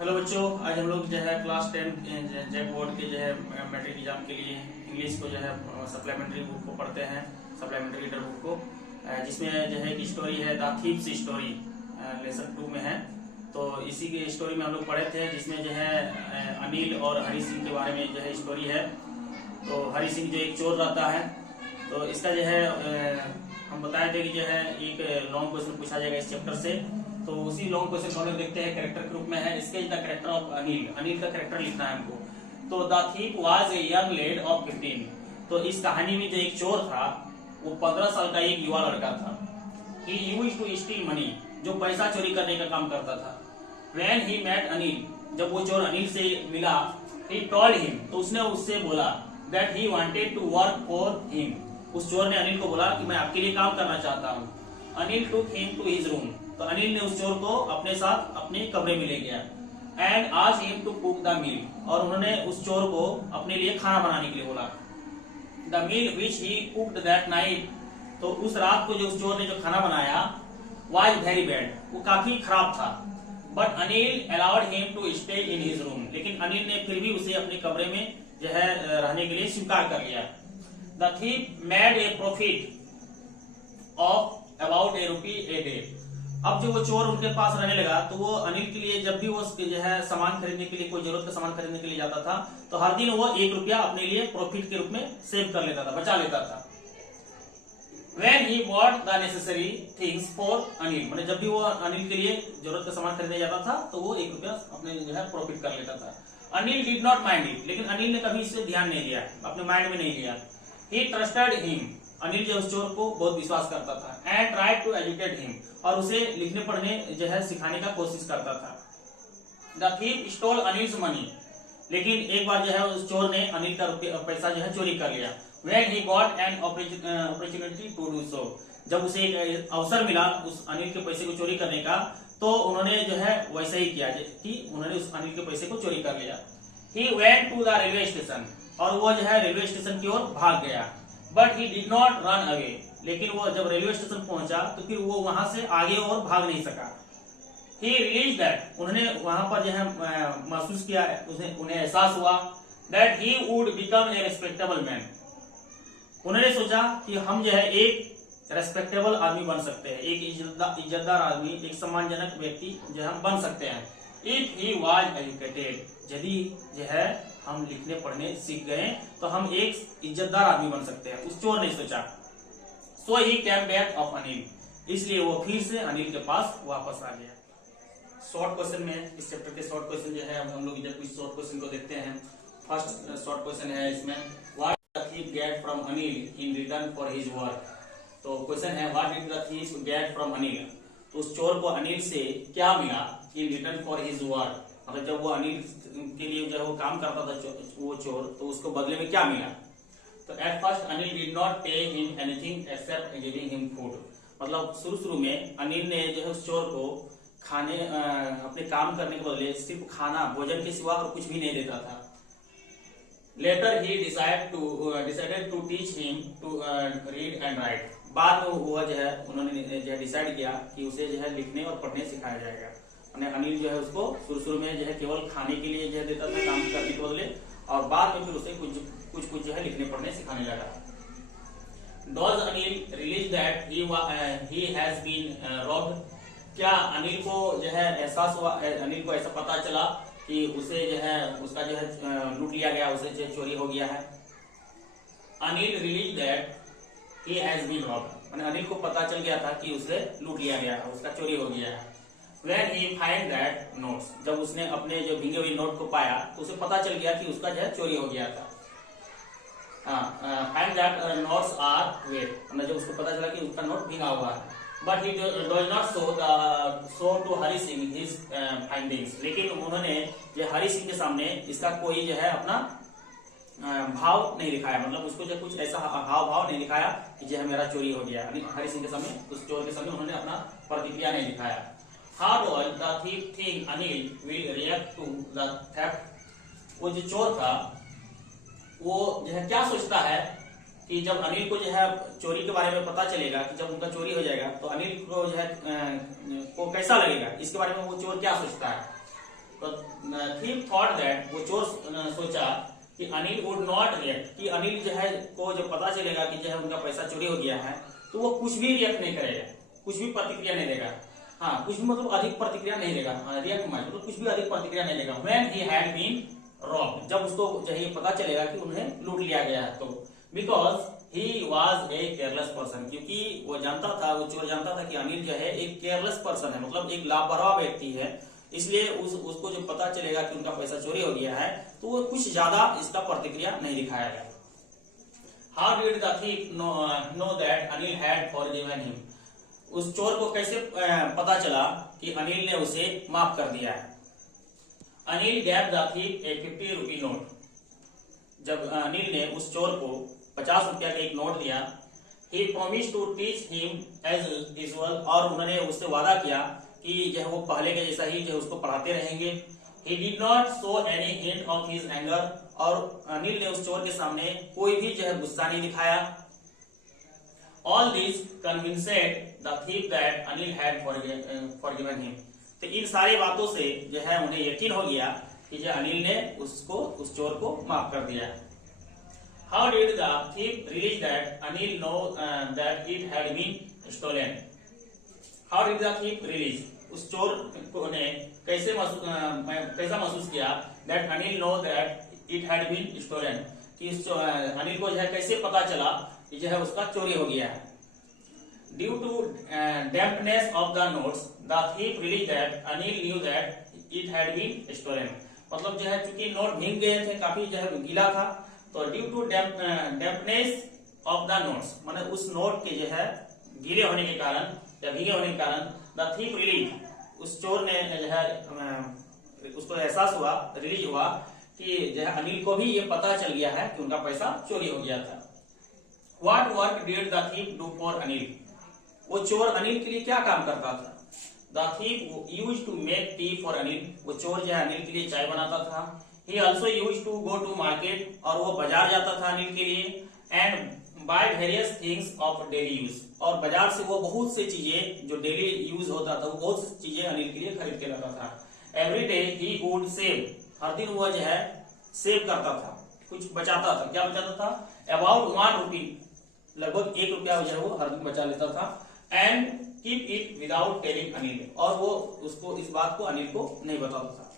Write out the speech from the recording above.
Hello बच्चों, आज हम लोग जो है क्लास 10 जैक बोर्ड के जो है मैट्रिक एग्जाम के लिए इंग्लिश को जो है सप्लीमेंट्री बुक को पढ़ते हैं, सप्लीमेंट्री रीडर बुक को, जिसमें जो है एक स्टोरी है द थीव्स स्टोरी, लेसन 2 में है। तो इसी की स्टोरी में हम लोग पढ़े थे, जिसमें जो है अनिल और हरी सिंह के बारे में जो है स्टोरी है। तो हरी सिंह जो एक चोर रहता है, तो इसका जो है हम बताए थे कि जो है एक लॉन्ग क्वेश्चन पूछा जाएगा इस चैप्टर से। तो उसी लॉन्ग क्वेश्चन को हम लोग देखते हैं, कैरेक्टर के रूप में है। Sketch the character of Anil, Anil का कैरेक्टर लिखना है हमको। तो the thief was a young laid off 15। तो इस कहानी में जो एक चोर था वो 15 साल का एक युवा लड़का था। He used to steal money, जो पैसा चोरी करने का काम करता था। व्हेन ही मेट अनिल, जब वो चोर अनिल से मिला, ही टोल्ड हिम, तो उसने उससे बोला that he wanted to work for him. उस चोर ने अनिल को बोला कि मैं आपके लिए काम करना चाहता हूँ। Anil took him to his room, तो अनिल ने उस चोर को अपने साथ अपने कमरे में ले गया। And asked him to cook the meal, और उन्होंने उस चोर को अपने लिए खाना बनाने के लिए बोला। The meal which he cooked that night, तो उस रात को जो उस चोर ने जो खाना बनाया वाज वेरी बैड, वो काफी खराब था। But Anil allowed him to stay in his room, लेकिन अनिल ने फिर भी उसे अपने कमरे में जो है रहने के लिए स्वीकार कर लिया। The thief made a profit of about ₹1 a day। अब जो वो चोर उनके पास रहने लगा, तो वो अनिल के लिए जब भी वो जो है सामान खरीदने के लिए, कोई जरूरत का सामान खरीदने के लिए जाता था, तो हर दिन वो ₹1 अपने लिए प्रॉफिट के रूप में सेव कर लेता था, बचा लेता था। When he bought the necessary things for Anil, मतलब जब भी वो अनिल के लिए जरूरत का सामान खरीदने जाता था, तो वो ₹1 अपने जो है प्रॉफिट कर लेता था। Anil did not mind it, लेकिन अनिल ने कभी इससे ध्यान नहीं दिया, अपने माइंड में नहीं लिया। He trusted him, अनिल जो उस चोर को बहुत विश्वास करता था। And tried to educate him, और उसे लिखने पढ़ने जो है सिखाने का कोशिश करता था। The thief stole Anil's money, लेकिन एक बार जो है उस चोर ने अनिल का पैसा जो है चोरी कर लिया। When he got an opportunity to do so, जब उसे एक अवसर मिला उस अनिल के पैसे को चोरी करने का, तो उन्होंने जो है वैसा ही किया कि उन्होंने उस अनिल के पैसे को चोरी कर लिया। He went to the railway station, और वो जो है रेलवे स्टेशन की ओर भाग गया। But he did not run away, लेकिन वो जब रेलवे स्टेशन पहुंचा तो फिर वो वहां से आगे और भाग नहीं सका। ही रिलीज दैट, उन्होंने वहां पर जो है महसूस किया, उन्हें एहसास हुआ that he would become a respectable man. उन्होंने सोचा कि हम जो है एक रेस्पेक्टेबल आदमी बन सकते हैं, एक इज्जतदार आदमी, एक सम्मानजनक व्यक्ति जो हम बन सकते हैं। इफ ही वाज एजुकेटेड, यदि जो है हम लिखने पढ़ने सीख गए तो हम एक इज्जतदार आदमी बन सकते हैं, उस चोर ने सोचा। सो ही केम बैक ऑफ अनिल, इसलिए वो फिर से अनिल के पास वापस आ गया। शॉर्ट क्वेश्चन में, इस चैप्टर के शॉर्ट क्वेश्चन जो है हम लोग जब कुछ शॉर्ट क्वेश्चन को देखते हैं। फर्स्ट शॉर्ट क्वेश्चन है इसमें, what did the thief get from Anil in return for his work. तो क्वेश्चन है, what did the thief get from Anil, तो उस चोर को अनिल से क्या मिला in return for his work, मतलब जब वो अनिल के लिए जब वो काम करता था वो चोर, तो उसको बदले में क्या मिला। तो at first Anil did not pay him anything accept giving him food, मतलब शुरू में अनिल ने जो है उस चोर को खाने अपने काम करने के बदले सिर्फ खाना, भोजन के सिवा और कुछ भी नहीं देता था। Later he decided to teach him to read and write, बाद में वो जो है उन्होंने जो है डिसाइड किया कि उसे जो है लिखने और पढ़ने सिखाया जाएगा। अनिल जो है उसको शुरू में जो है केवल खाने के लिए जो है देता था काम करने के बदले, और बाद में फिर उसे कुछ जो है लिखने पढ़ने सिखाने लगा। Does Anil realise that he has been robbed, क्या अनिल को जो है एहसास हुआ, अनिल को ऐसा पता चला कि उसे जो है उसका जो है लूट लिया गया, उसे जो चोरी हो गया है। Anil realise that he has been robbed, Anil को पता चल गया था कि उसे लूट लिया गया, उसका चोरी हो गया है। When he find that notes, जब उसने अपने जो भींगे हुए नोट को पाया तो उसे पता चल गया कि उसका जो है चोरी हो गया था। Find that notes are wet, मतलब जब उसको पता चला कि उसका नोट भींगा हुआ है। But he does not show to Hari Singh his findings, लेकिन उन्होंने जो हरी सिंह के सामने इसका कोई जो है अपना भाव नहीं दिखाया, मतलब उसको जो कुछ ऐसा हाव भाव नहीं दिखाया कि जो है मेरा चोरी हो गया। हरी सिंह के सामने, उस चोर के सामने उन्होंने अपना प्रतिक्रिया नहीं दिखाया। How does the thief think Anil will react to the theft? वो जो चोर था वो जो है क्या सोचता है कि जब अनिल को जो है चोरी के बारे में पता चलेगा कि जब उनका चोरी हो जाएगा तो अनिल को जो है को कैसा लगेगा, इसके बारे में वो चोर क्या सोचता है। तो थीफ थॉट दैट, वो चोर सोचा कि अनिल वुड नॉट रिएक्ट, कि अनिल जो है को जब पता चलेगा कि जो है उनका पैसा चोरी हो गया है तो वो कुछ भी रिएक्ट नहीं करेगा, कुछ भी प्रतिक्रिया नहीं देगा। हाँ, कुछ भी मतलब अधिक प्रतिक्रिया नहीं देगा, रिएक्ट मतलब कुछ भी अधिक प्रतिक्रिया नहीं देगा। When he had been robbed, जब उसको जो है पता चलेगा कि उन्हें लूट लिया गया है, तो because he was a careless person, क्योंकि वो जानता था, वो चोर जानता था कि अनिल जो है एक केयरलेस पर्सन है, मतलब एक लापरवाह व्यक्ति है, इसलिए उसको जब पता चलेगा कि उनका पैसा चोरी हो गया है तो वो कुछ ज्यादा इसका प्रतिक्रिया नहीं दिखाएगा। How did the thief know that Anil had forgiven him, उस चोर को कैसे पता चला कि अनिल ने उसे माफ कर दिया है। Anil gave the thief A 50 rupee note, जब अनिल ने उस चोर को 50 रुपया का एक नोट दिया। He promise to teach him as usual, और उन्होंने उससे वादा किया कि जो है वो पहले के जैसा ही जो उसको पढ़ाते रहेंगे। He did not show any hint of his anger, और अनिल ने उस चोर के सामने कोई भी जो है गुस्सा नहीं दिखाया। All this convinced the thief that Anil had forgiven him, तो इन सारी बातों से जो है उन्हें यकीन हो गया कि जो अनिल ने उस चोर को माफ कर दिया। How did the thief realise that Anil know that it had been stolen, how did the thief realise, उस चोर ने कैसा महसूस किया that Anil know that it had been stolen, कि अनिल को जो है कैसे पता चला कि जो है उसका चोरी हो गया है। Due to dampness of the notes the thief realise that Anil knew that it had been stolen, मतलब जो है चूंकि नोट भीग गए थे, काफी जो है गीला था, तो due to dampness of the notes, माने उस नोट के जो है गीले होने के कारण या भीगे होने के कारण द थीफ रिलीज, उस चोर ने जो है उसको एहसास हुआ, रिलीज हुआ कि जो है अनिल को भी ये पता चल गया है कि उनका पैसा चोरी हो गया था। What work did the thief do for Anil, वो चोर अनिल के लिए क्या काम करता था। The thief used to make tea for Anil, वो चोर जो है अनिल के लिए चाय बनाता था। He also used to go to market, और वो बाजार जाता था अनिल के लिए। And buy various things of daily use, और बाजार से वो बहुत से चीजें जो डेली यूज होता था, वो बहुत सी चीजें अनिल के लिए खरीद के लाता था। Every day he would save, हर दिन वो जो है सेव करता था, कुछ बचाता था। क्या बचाता था? अबाउट 1 रुपी, लगभग 1 रुपया जो है वो हर दिन बचा लेता था। And keep it without telling Anil, और वो उसको इस बात को अनिल को नहीं बताता था।